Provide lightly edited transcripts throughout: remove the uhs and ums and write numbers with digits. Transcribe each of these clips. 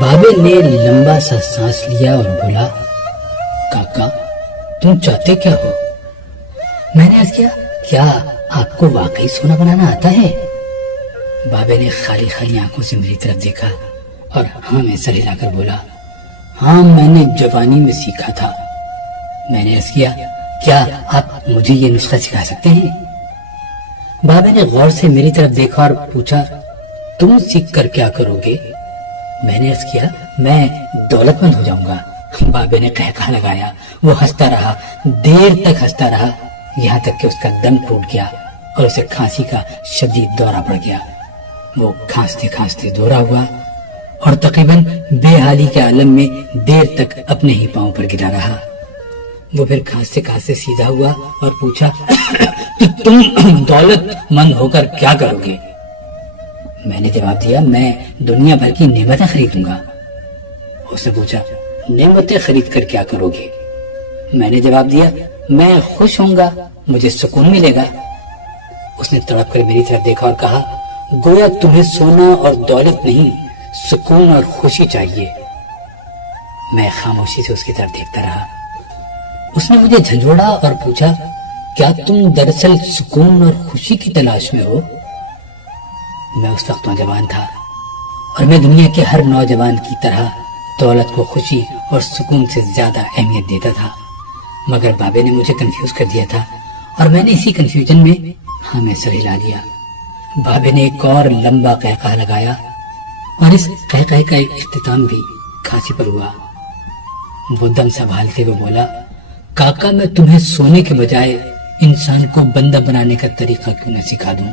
بابے نے لمبا سا سانس لیا اور بولا، کاکا تم چاہتے کیا ہو؟ میں نے عرض کیا، کیا آپ کو واقعی سونا بنانا آتا ہے؟ بابے نے خالی خالی آنکھوں سے میری طرف دیکھا اور ہاں میں سر ہلا کر بولا، ہاں میں نے جوانی میں سیکھا تھا۔ میں نے عرض کیا، کیا آپ مجھے یہ نسخہ سکھا سکتے ہیں؟ بابے نے غور سے میری طرف دیکھا اور پوچھا، تم سیکھ کر کیا کرو گے؟ میں نے عرض کیا، میں دولت مند ہو جاؤں گا۔ بابے نے قہقہ لگایا، وہ ہنستا رہا، دیر تک ہنستا رہا، یہاں تک کہ اس کا دم ٹوٹ گیا اور اسے کھانسی کا شدید دورہ پڑ گیا۔ وہ کھانستے کھانستے دورہ ہوا اور تقریباً بے حالی کے عالم میں دیر تک اپنے ہی پاؤں پر گرا رہا۔ وہ پھر کھانستے کھانستے سیدھا ہوا اور پوچھا، تم دولت مند ہو کر کیا کرو گے؟ میں نے جواب دیا، میں دنیا بھر کی نعمتیں خریدوں گا۔ اس نے پوچھا، نعمتیں خرید کر کیا کرو گے؟ میں نے جواب دیا، میں خوش ہوں گا، مجھے سکون ملے گا۔ اس نے تڑپ کر میری طرف دیکھا اور کہا، گویا تمہیں سونا اور دولت نہیں، سکون اور خوشی چاہیے۔ میں خاموشی سے اس کی طرف دیکھتا رہا۔ اس نے مجھے جھنجھوڑا اور پوچھا، کیا تم دراصل سکون اور خوشی کی تلاش میں ہو؟ میں اس وقت نوجوان تھا اور میں دنیا کے ہر نوجوان کی طرح دولت کو خوشی اور سکون سے زیادہ اہمیت دیتا تھا، مگر بابے نے مجھے کنفیوز کر دیا تھا اور میں نے اسی کنفیوژن میں ہاں میں سر ہلا دیا۔ بابے نے ایک اور لمبا قہقہ لگایا اور اس قہقہ کا ایک اختتام بھی کھانسی پر ہوا۔ وہ دم سنبھالتے ہوئے بولا، کاکا میں تمہیں سونے کے بجائے انسان کو بندہ بنانے کا طریقہ کیوں نہ سکھا دوں؟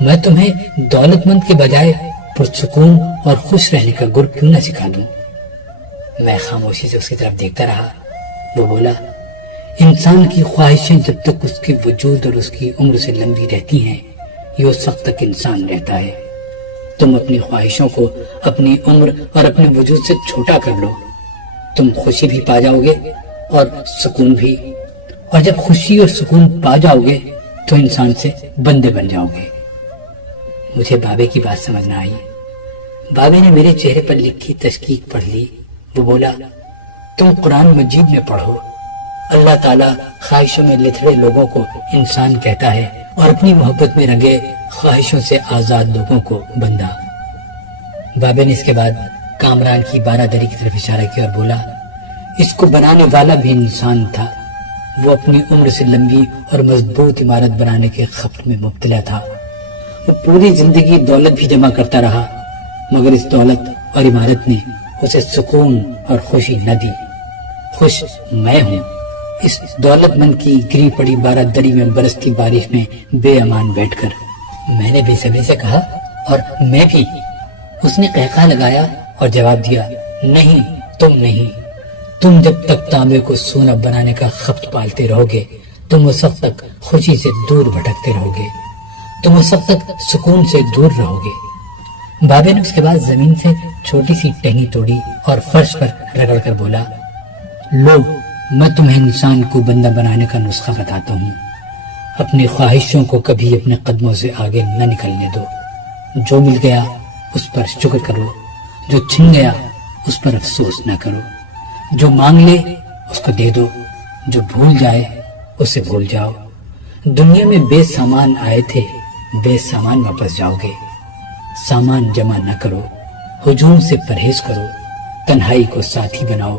میں تمہیں دولت مند کے بجائے پرسکون اور خوش رہنے کا گر کیوں نہ سکھا دوں؟ میں خاموشی سے اس کی طرف دیکھتا رہا۔ وہ بولا، انسان کی خواہشیں جب تک اس کے وجود اور اس کی عمر سے لمبی رہتی ہیں، یہ اس وقت تک انسان رہتا ہے۔ تم اپنی خواہشوں کو اپنی عمر اور اپنے وجود سے چھوٹا کر لو، تم خوشی بھی پا جاؤ گے اور سکون بھی، اور جب خوشی اور سکون پا جاؤ گے تو انسان سے بندے بن جاؤ گے۔ مجھے بابے کی بات سمجھ نہ آئی۔ بابے نے میرے چہرے پر لکھی تشکیق پڑھ لی۔ وہ بولا، تم قرآن مجید میں پڑھو، اللہ تعالیٰ خواہشوں میں لتھڑے لوگوں کو انسان کہتا ہے اور اپنی محبت میں رنگے خواہشوں سے آزاد لوگوں کو بندہ۔ بابے نے اس کے بعد کامران کی 12 دری کی طرف اشارہ کیا اور بولا، اس کو بنانے والا بھی انسان تھا، وہ اپنی عمر سے لمبی اور مضبوط عمارت بنانے کے خبر میں مبتلا تھا۔ وہ پوری زندگی دولت بھی جمع کرتا رہا، مگر اس دولت اور عمارت نے اسے سکون اور خوشی نہ دی۔ خوش میں ہوں اس دولت مند کی گری پڑی 12 دری میں برستی بارش میں بے امان بیٹھ کر۔ میں نے بے صبری سے کہا، اور میں بھی۔ اس نے قہقہ لگایا اور جواب دیا، نہیں تم نہیں، تم جب تک تانبے کو سونا بنانے کا خبت پالتے رہو گے تم اس وقت تک خوشی سے دور بھٹکتے رہو گے، تم اس وقت تک سکون سے دور رہو گے۔ بابے نے اس کے بعد زمین سے چھوٹی سی ٹہنی توڑی اور فرش پر رگڑ کر بولا، لو میں تمہیں انسان کو بندہ بنانے کا نسخہ بتاتا ہوں۔ اپنی خواہشوں کو کبھی اپنے قدموں سے آگے نہ نکلنے دو۔ جو مل گیا اس پر شکر کرو، جو چھن گیا اس پر افسوس نہ کرو۔ جو مانگ لے اس کو دے دو، جو بھول جائے اسے بھول جاؤ۔ دنیا میں بے سامان آئے تھے، بے سامان واپس جاؤ گے۔ سامان جمع نہ کرو، ہجوم سے پرہیز کرو، تنہائی کو ساتھی بناؤ۔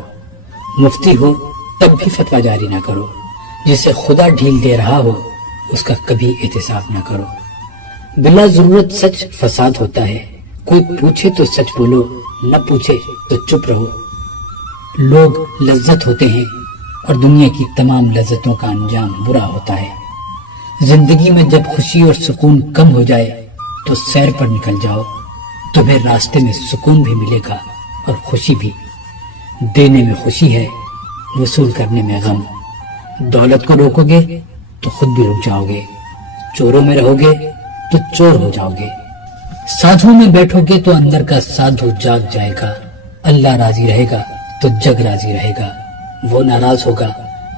مفتی ہو تب بھی فتویٰ جاری نہ کرو، جسے خدا ڈھیل دے رہا ہو اس کا کبھی احتساب نہ کرو۔ بلا ضرورت سچ فساد ہوتا ہے، کوئی پوچھے تو سچ بولو، نہ پوچھے تو چپ رہو۔ لوگ لذت ہوتے ہیں اور دنیا کی تمام لذتوں کا انجام برا ہوتا ہے۔ زندگی میں جب خوشی اور سکون کم ہو جائے تو سیر پر نکل جاؤ، تمہیں راستے میں سکون بھی ملے گا اور خوشی بھی۔ دینے میں خوشی ہے، وصول کرنے میں غم۔ دولت کو روکو گے تو خود بھی رک جاؤ گے، چوروں میں رہو گے تو چور ہو جاؤ گے۔ سادھو میں بیٹھو گے تو اندر کا سادھو جاگ جائے گا، اللہ راضی رہے گا تو جگ راضی رہے گا، وہ ناراض ہوگا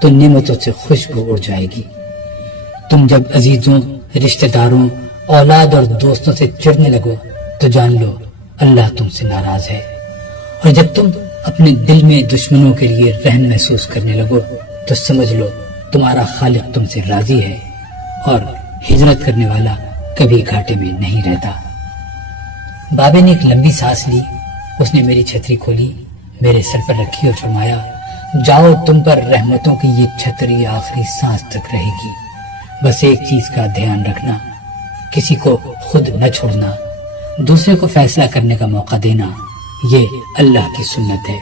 تو نعمتوں سے خوشبو اڑ جائے گی۔ تم جب عزیزوں، رشتہ داروں، اولاد اور دوستوں سے چڑھنے لگو تو جان لو اللہ تم سے ناراض ہے، اور جب تم اپنے دل میں دشمنوں کے لیے رحم محسوس کرنے لگو تو سمجھ لو تمہارا خالق تم سے راضی ہے، اور ہجرت کرنے والا کبھی گھاٹے میں نہیں رہتا۔ بابے نے ایک لمبی سانس لی، اس نے میری چھتری کھولی، میرے سر پر رکھی اور فرمایا، جاؤ، تم پر رحمتوں کی یہ چھتری آخری سانس تک رہے گی۔ بس ایک چیز کا دھیان رکھنا، کسی کو خود نہ چھوڑنا، دوسرے کو فیصلہ کرنے کا موقع دینا، یہ اللہ کی سنت ہے۔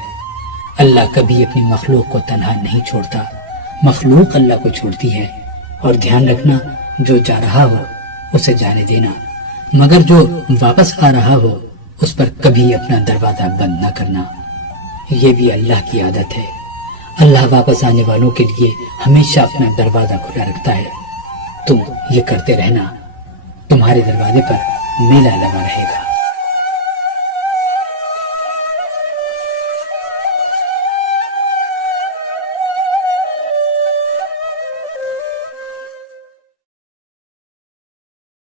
اللہ کبھی اپنی مخلوق کو تنہا نہیں چھوڑتا، مخلوق اللہ کو چھوڑتی ہے۔ اور دھیان رکھنا، جو جا رہا ہو اسے جانے دینا، مگر جو واپس آ رہا ہو اس پر کبھی اپنا دروازہ بند نہ کرنا، یہ بھی اللہ کی عادت ہے۔ اللہ واپس آنے والوں کے لیے ہمیشہ اپنا دروازہ کھلا رکھتا ہے۔ تم یہ کرتے رہنا، تمہارے دروازے پر میلہ لگا رہے گا۔